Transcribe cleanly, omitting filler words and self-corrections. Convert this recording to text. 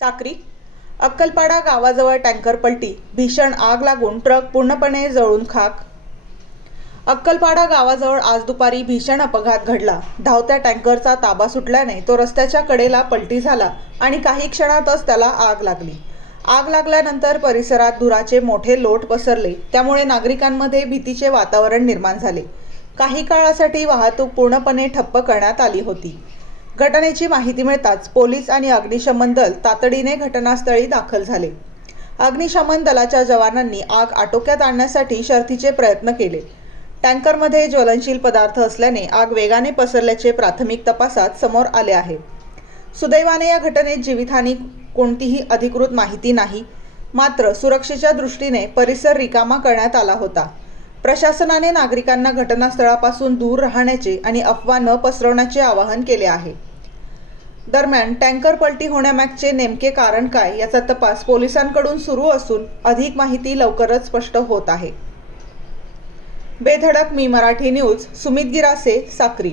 साक्री अक्कलपाडा गावाजवळ टँकर पलटी, भीषण आग लागून ट्रक पूर्णपणे जळून खाक। अक्कलपाडा गावाजवळ आज दुपारी भीषण अपघात घडला। धावत्या टँकरचा ताबा सुटल्याने तो रस्त्याच्या कडेला पलटी झाला आणि काही क्षणातच त्याला आग लागली। आग लागल्यानंतर परिसरात धुराचे मोठे लोट पसरले, त्यामुळे नागरिकांमध्ये भीतीचे वातावरण निर्माण झाले। काही काळासाठी वाहतूक पूर्णपणे ठप्प करण्यात आली होती। घटनेची माहिती मिळताच पोलीस आणि अग्निशमन दल तातडीने घटनास्थळी दाखल झाले। अग्निशमन दलाच्या जवानांनी आग आटोक्यात आणण्यासाठी शर्थीचे प्रयत्न केले। टँकरमध्ये ज्वलनशील पदार्थ असल्याने आग वेगाने पसरल्याचे प्राथमिक तपासात समोर आले आहे। सुदैवाने या घटनेत जीवितहानी कोणतीही अधिकृत माहिती नाही, मात्र सुरक्षेच्या दृष्टीने परिसर रिकामा करण्यात आला होता। प्रशासनाने नागरिकांना घटनास्थळापासून दूर राहण्याचे आणि अफवा न पसरवण्याचे आवाहन केले आहे। दरम्यान टँकर पलटी होण्यामागचे नेमके कारण काय याचा तपास पोलिसांकडून सुरू असून अधिक माहिती लवकरच स्पष्ट होत आहे। बेधडक मी मराठी न्यूज, सुमित गिरासे, साक्री।